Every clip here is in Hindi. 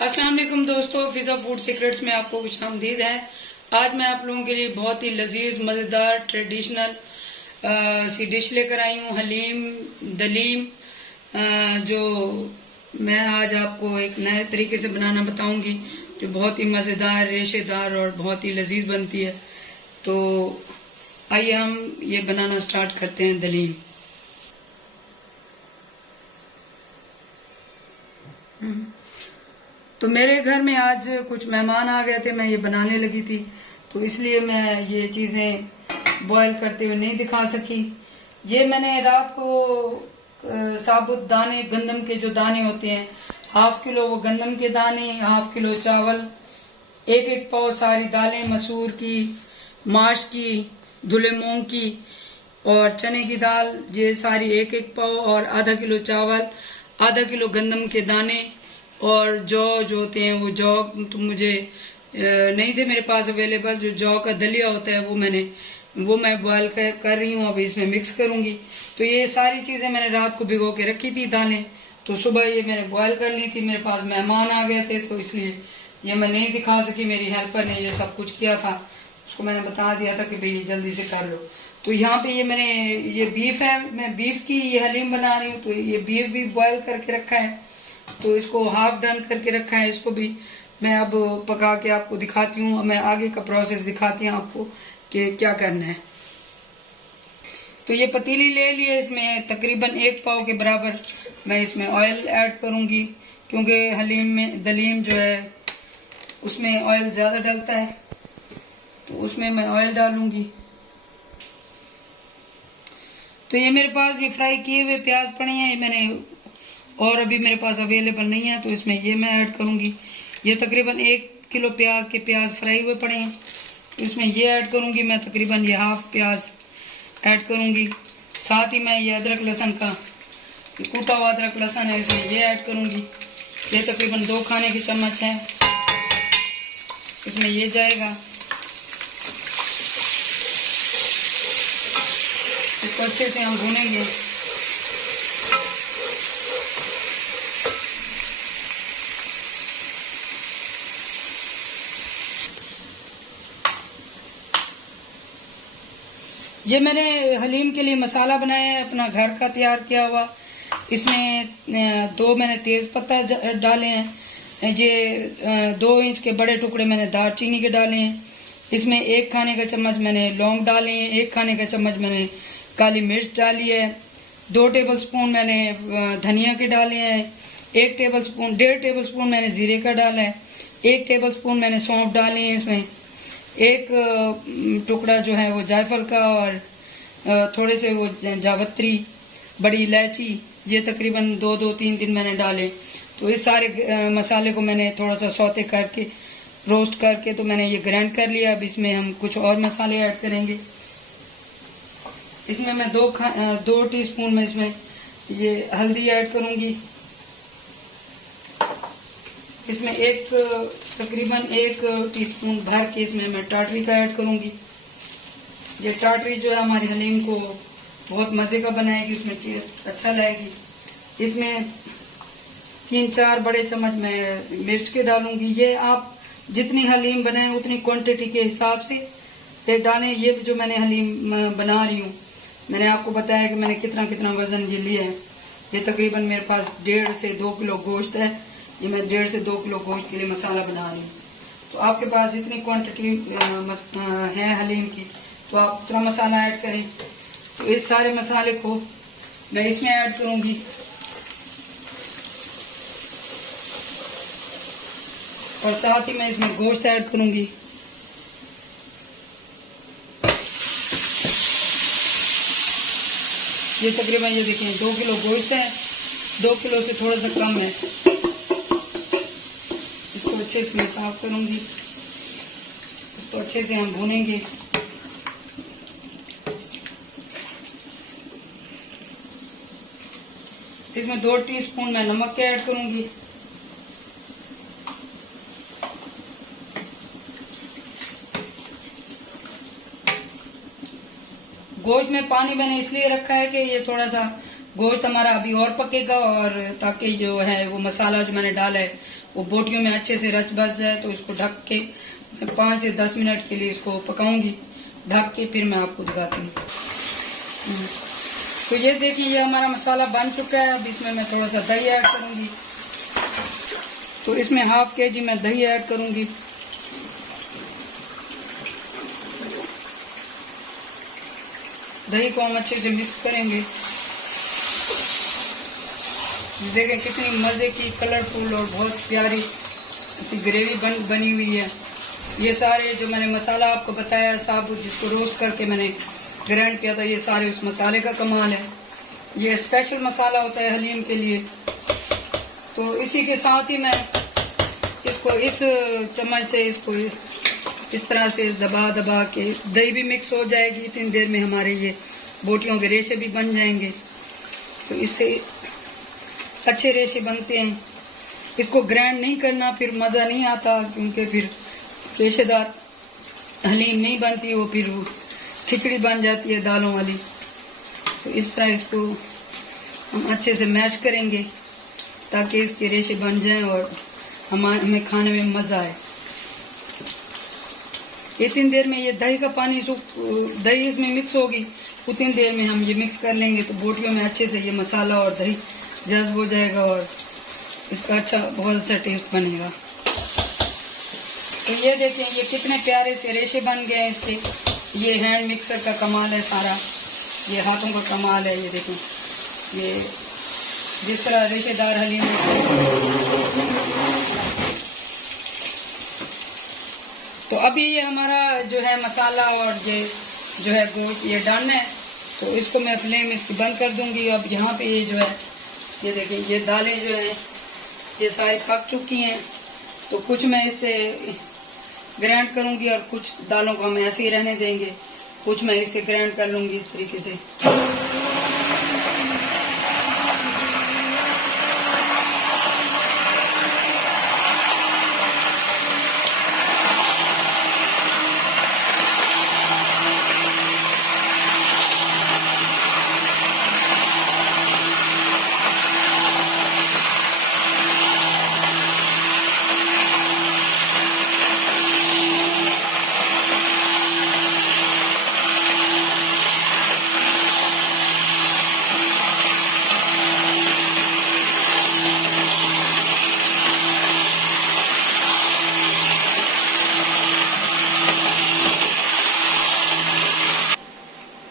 अस्सलाम वालेकुम दोस्तों, फिजा फूड सीक्रेट्स में आपको खुशामदीद है। आज मैं आप लोगों के लिए बहुत ही लजीज मज़ेदार ट्रेडिशनल सी डिश लेकर आई हूँ, हलीम दलीम, जो मैं आज आपको एक नए तरीके से बनाना बताऊंगी, जो बहुत ही मज़ेदार, रेशेदार और बहुत ही लजीज बनती है। तो आइए हम ये बनाना स्टार्ट करते हैं दलीम। तो मेरे घर में आज कुछ मेहमान आ गए थे, मैं ये बनाने लगी थी, तो इसलिए मैं ये चीज़ें बॉईल करते हुए नहीं दिखा सकी। ये मैंने रात को साबुत दाने, गंदम के जो दाने होते हैं, 1/2 किलो वो गंदम के दाने, 1/2 किलो चावल, एक पाव सारी दालें, मसूर की, माश की, धुले मूंग की और चने की दाल, ये सारी एक पाव, और आधा किलो चावल, आधा किलो गंदम के दाने, और जौ जो होते हैं, वो जौ तो मुझे नहीं थे मेरे पास अवेलेबल। जो जौ का दलिया होता है वो मैं बॉयल कर रही हूँ, अभी इसमें मिक्स करूंगी। तो ये सारी चीजें मैंने रात को भिगो के रखी थी दालें, तो सुबह ये मैंने बॉयल कर ली थी। मेरे पास मेहमान आ गए थे, तो इसलिए ये मैं नहीं दिखा सकी। मेरी हेल्पर ने ये सब कुछ किया था, उसको मैंने बता दिया था कि भाई जल्दी से कर लो। तो यहाँ पे ये बीफ है, मैं बीफ की ये हलीम बना रही हूँ। तो ये बीफ भी बॉयल करके रखा है, तो इसको हाफ डन करके रखा है। इसको भी मैं अब पका के आपको दिखाती हूँ, मैं आगे का प्रोसेस दिखाती हूँ आपको कि क्या करना है। तो ये पतीली ले लिए, इसमें तकरीबन 1 पाव के बराबर मैं इसमें ऑयल ऐड करूंगी, क्योंकि हलीम में दलीम जो है उसमें ऑयल ज्यादा डलता है, तो उसमें मैं ऑयल डालूंगी। तो ये मेरे पास ये फ्राई किए हुए प्याज पड़े हैं, ये मैंने, और अभी मेरे पास अवेलेबल नहीं है, तो इसमें ये मैं ऐड करूंगी। ये तकरीबन 1 किलो प्याज फ्राई हुए पड़े हैं, तो इसमें ये ऐड करूंगी मैं, तकरीबन ये हाफ प्याज ऐड करूंगी। साथ ही मैं ये अदरक लहसुन का कूटा हुआ अदरक लहसुन है, इसमें ये ऐड करूंगी। ये तकरीबन 2 खाने के चम्मच है, इसमें ये जाएगा। इसको अच्छे से हम भूनेंगे। ये मैंने हलीम के लिए मसाला बनाया है, अपना घर का तैयार किया हुआ। इसमें 2 मैंने तेज पत्ता डाले हैं, ये 2 इंच के बड़े टुकड़े मैंने दालचीनी के डाले हैं। इसमें 1 खाने का चम्मच मैंने लौंग डाले हैं, 1 खाने का चम्मच मैंने काली मिर्च डाली है, 2 टेबलस्पून मैंने धनिया के डाले हैं, 1.5 टेबलस्पून मैंने जीरे का डाला है, 1 टेबलस्पून मैंने सौंफ डाले हैं। इसमें 1 टुकड़ा जो है वो जायफल का, और थोड़े से वो जावित्री, बड़ी इलायची, ये तकरीबन 2-3 दिन मैंने डाले। तो इस सारे मसाले को मैंने थोड़ा सा सौते करके, रोस्ट करके, तो मैंने ये ग्राइंड कर लिया। अब इसमें हम कुछ और मसाले ऐड करेंगे। इसमें मैं 2 टीस्पून में इसमें ये हल्दी ऐड करूंगी। इसमें तकरीबन 1 टीस्पून भर के इसमें मैं टाटरी का ऐड करूंगी। ये टाटरी जो है हमारी हलीम को बहुत मजे का बनाएगी, उसमें टेस्ट अच्छा लाएगी। इसमें 3-4 बड़े चम्मच मैं मिर्च के डालूंगी। ये आप जितनी हलीम बनाए उतनी क्वांटिटी के हिसाब से ये डालें। ये जो मैंने हलीम बना रही हूँ, मैंने आपको बताया कि मैंने कितना वजन ये लिया है। ये तकरीबन मेरे पास 1.5 से 2 किलो गोश्त है। ये मैं 1.5 से 2 किलो गोश्त के लिए मसाला बना रही हूँ। तो आपके पास जितनी क्वांटिटी है हलीम की, तो आप उतना मसाला ऐड करें। तो इस सारे मसाले को मैं इसमें ऐड करूंगी। और साथ ही मैं इसमें गोश्त ऐड करूंगी। ये तकरीबन ये देखिए 2 किलो गोश्त है, 2 किलो से थोड़ा सा कम है। इसको अच्छे से मैं साफ करूंगी, इसको अच्छे से हम भूनेंगे। इसमें 2 टीस्पून मैं नमक के ऐड करूंगी। गोश्त में पानी मैंने इसलिए रखा है कि ये थोड़ा सा गोश्त हमारा अभी और पकेगा, और ताकि जो है वो मसाला जो मैंने डाला है वो बोटियों में अच्छे से रच बस जाए। तो इसको ढक के 5 से 10 मिनट के लिए इसको पकाऊंगी, ढक के फिर मैं आपको दिखाती हूँ। तो ये देखिए ये हमारा मसाला बन चुका है। अब इसमें मैं थोड़ा सा दही ऐड करूंगी। तो इसमें ½ kg मैं दही ऐड करूंगी। दही को हम अच्छे से मिक्स करेंगे। देखें कितनी मजे की, कलरफुल और बहुत प्यारी ऐसी ग्रेवी बनी हुई है। ये सारे जो मैंने मसाला आपको बताया साबुत, जिसको रोस्ट करके मैंने ग्राइंड किया था, ये सारे उस मसाले का कमाल है। ये स्पेशल मसाला होता है हलीम के लिए। तो इसी के साथ ही मैं इसको इस चम्मच से इसको इस तरह से दबा दबा के, दही भी मिक्स हो जाएगी, इतनी देर में हमारे ये बोटियों के रेशे भी बन जाएंगे। तो इससे अच्छे रेशे बनते हैं। इसको ग्राइंड नहीं करना, फिर मज़ा नहीं आता, क्योंकि फिर रेशेदार हलीम नहीं बनती, वो फिर खिचड़ी बन जाती है दालों वाली। तो इस तरह इसको हम अच्छे से मैश करेंगे ताकि इसके रेशे बन जाएं और हमें खाने में मज़ा आए। इतनी देर में ये दही का पानी दही इसमें मिक्स होगी, उतनी देर में हम ये मिक्स कर लेंगे। तो बोटियों में अच्छे से ये मसाला और दही जज्ब हो जाएगा और इसका बहुत अच्छा टेस्ट बनेगा। तो ये देखें ये कितने प्यारे से रेशे बन गए हैं इसके। ये हैंड मिक्सर का कमाल है सारा, ये हाथों का कमाल है। ये देखें ये जिस तरह रेशेदार हलीम। तो अभी ये हमारा जो है मसाला और ये जो है गोश्त ये डन है। तो इसको मैं फ्लेम इसकी बंद कर दूंगी। अब यहाँ पे ये जो है ये देखिए ये दालें जो हैं ये सारी पक चुकी हैं। तो कुछ मैं इससे ग्राइंड करूंगी और कुछ दालों को हम ऐसे ही रहने देंगे, कुछ मैं इससे ग्राइंड कर लूंगी इस तरीके से।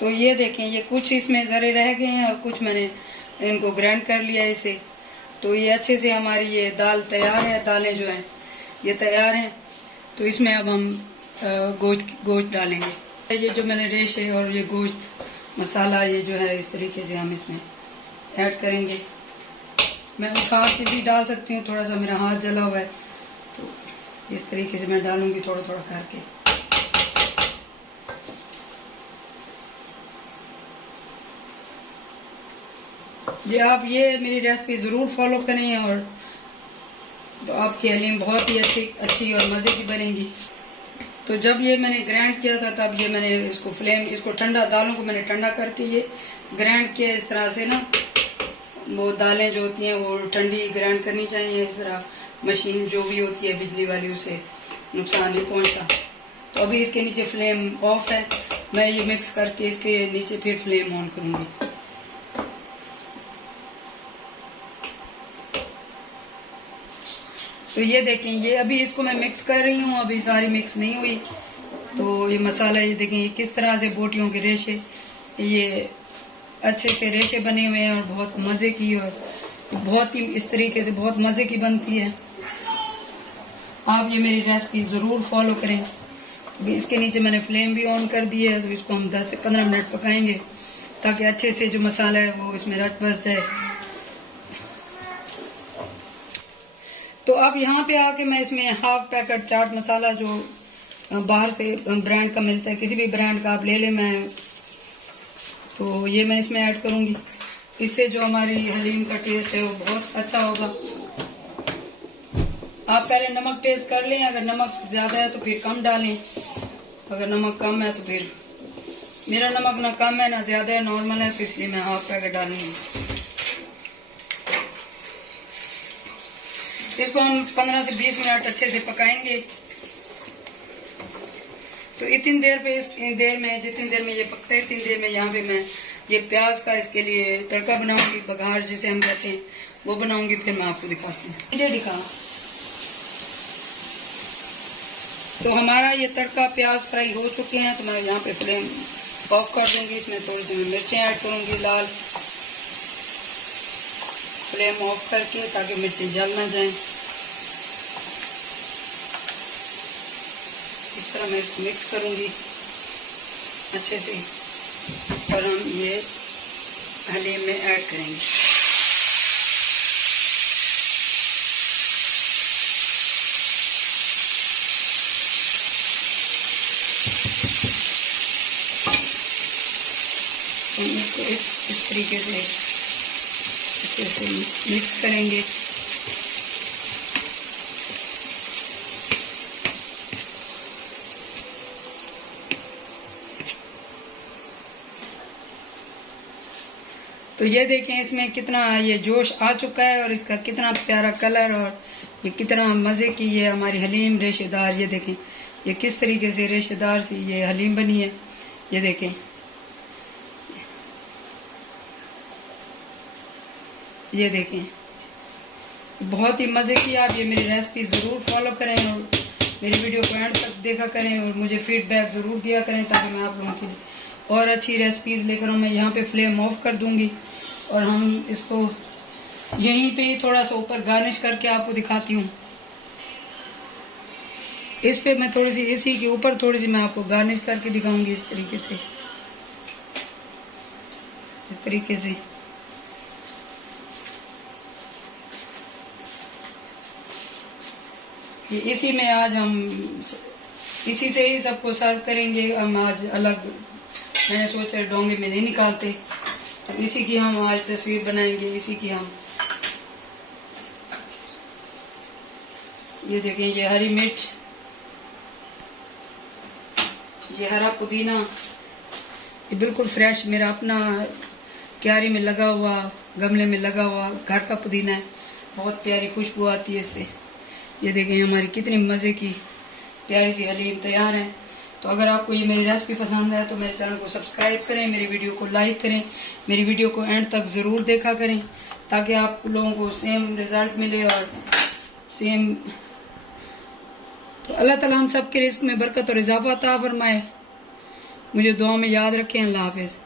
तो ये देखें ये कुछ इसमें जरे रह गए हैं और कुछ मैंने इनको ग्राइंड कर लिया इसे। तो ये अच्छे से हमारी ये दाल तैयार है, दालें जो हैं ये तैयार हैं। तो इसमें अब हम गोश्त डालेंगे। ये जो मैंने रेशे और ये गोश्त मसाला ये जो है इस तरीके से हम इसमें ऐड करेंगे। मैं उठा के भी डाल सकती हूँ, थोड़ा सा मेरा हाथ जला हुआ है तो इस तरीके से मैं डालूंगी थोड़ा थोड़ा करके। जी आप ये मेरी रेसिपी ज़रूर फॉलो करें और तो आपकी हलीम बहुत ही अच्छी और मज़े की बनेगी। तो जब ये मैंने ग्राइंड किया था तब ये मैंने इसको ठंडा, दालों को मैंने ठंडा करके ये ग्राइंड किया इस तरह से ना। वो दालें जो होती हैं वो ठंडी ग्राइंड करनी चाहिए इस तरह। मशीन जो भी होती है बिजली वाली उसे नुकसान नहीं पहुंचता। तो अभी इसके नीचे फ्लेम ऑफ है, मैं ये मिक्स करके इसके नीचे फिर फ्लेम ऑन करूंगी। तो ये देखें ये अभी इसको मैं मिक्स कर रही हूँ, अभी सारी मिक्स नहीं हुई। तो ये मसाला ये देखें ये किस तरह से बोटियों के रेशे ये अच्छे से रेशे बने हुए हैं और बहुत मज़े की और बहुत ही इस तरीके से बहुत मज़े की बनती है। आप ये मेरी रेसिपी ज़रूर फॉलो करें। अभी इसके नीचे मैंने फ्लेम भी ऑन कर दी है। तो इसको हम 10 से 15 मिनट पकाएंगे ताकि अच्छे से जो मसाला है वो इसमें रच बस जाए। तो अब यहाँ पे आके मैं इसमें ½ पैकेट चाट मसाला जो बाहर से ब्रांड का मिलता है, किसी भी ब्रांड का आप ले लें, मैं तो ये मैं इसमें ऐड करूँगी। इससे जो हमारी हलीम का टेस्ट है वो बहुत अच्छा होगा। आप पहले नमक टेस्ट कर लें, अगर नमक ज़्यादा है तो फिर कम डालें, अगर नमक कम है तो फिर मेरा नमक ना कम है ना ज़्यादा है, नॉर्मल है, तो इसलिए मैं ½ पैकेट डालूंगी। इसको हम 15 से 20 मिनट अच्छे से पकाएंगे। तो इतनी देर पे जितनी देर में ये पकता है, इतनी देर में यहाँ पे मैं ये प्याज का इसके लिए तड़का बनाऊंगी, बघार जिसे हम कहते हैं वो बनाऊंगी, फिर मैं आपको दिखाती हूँ। दिखा तो हमारा ये तड़का प्याज फ्राई हो चुके हैं, तो मैं यहाँ पे फ्लेम ऑफ कर दूंगी। इसमें थोड़ी सी मिर्चें ऐड करूंगी लाल, फ्लेम ऑफ करके ताकि मिर्चें जल ना जाएं। इस तरह मैं इसको मिक्स करूंगी अच्छे से और हम ये हलीम में ऐड करेंगे। हम इसको इस तरीके से अच्छे से मिक्स करेंगे। तो ये देखें इसमें कितना ये जोश आ चुका है और इसका कितना प्यारा कलर और ये कितना मज़े की ये हमारी हलीम रेशेदार, ये देखें ये किस तरीके से रेशेदार सी ये हलीम बनी है। ये देखें, ये देखें बहुत ही मज़े की। आप ये मेरी रेसिपी ज़रूर फॉलो करें और मेरी वीडियो को एंड तक देखा करें और मुझे फीडबैक ज़रूर दिया करें ताकि मैं आप लोगों के लिए और अच्छी रेसिपीज़ लेकर आऊँ। मैं यहाँ पे फ्लेम ऑफ कर दूंगी और हम इसको यहीं पे ही थोड़ा सा ऊपर गार्निश करके आपको दिखाती हूँ। इस पे मैं थोड़ी सी इसी के ऊपर थोड़ी सी मैं आपको गार्निश करके दिखाऊंगी इस तरीके से, इस तरीके से। ये इसी में आज हम इसी से ही सबको सर्व करेंगे। हम आज अलग मैंने सोचा डोंगे में नहीं निकालते, तो इसी की हम आज तस्वीर बनाएंगे, इसी की हम। ये देखें ये हरी मिर्च, ये हरा पुदीना, ये बिल्कुल फ्रेश मेरा अपना क्यारी में लगा हुआ, गमले में लगा हुआ घर का पुदीना है। बहुत प्यारी खुशबू आती है इससे। ये देखें हमारी कितनी मज़े की प्यारी सी हलीम तैयार है। तो अगर आपको ये मेरी रेसिपी पसंद है तो मेरे चैनल को सब्सक्राइब करें, मेरी वीडियो को लाइक करें, मेरी वीडियो को एंड तक ज़रूर देखा करें ताकि आप लोगों को सेम रिजल्ट मिले और सेम। तो अल्लाह ताला हम सब के रिस्क में बरकत और इजाफा अता फरमाए। मुझे दुआ में याद रखें। अल्लाह हाफिज़।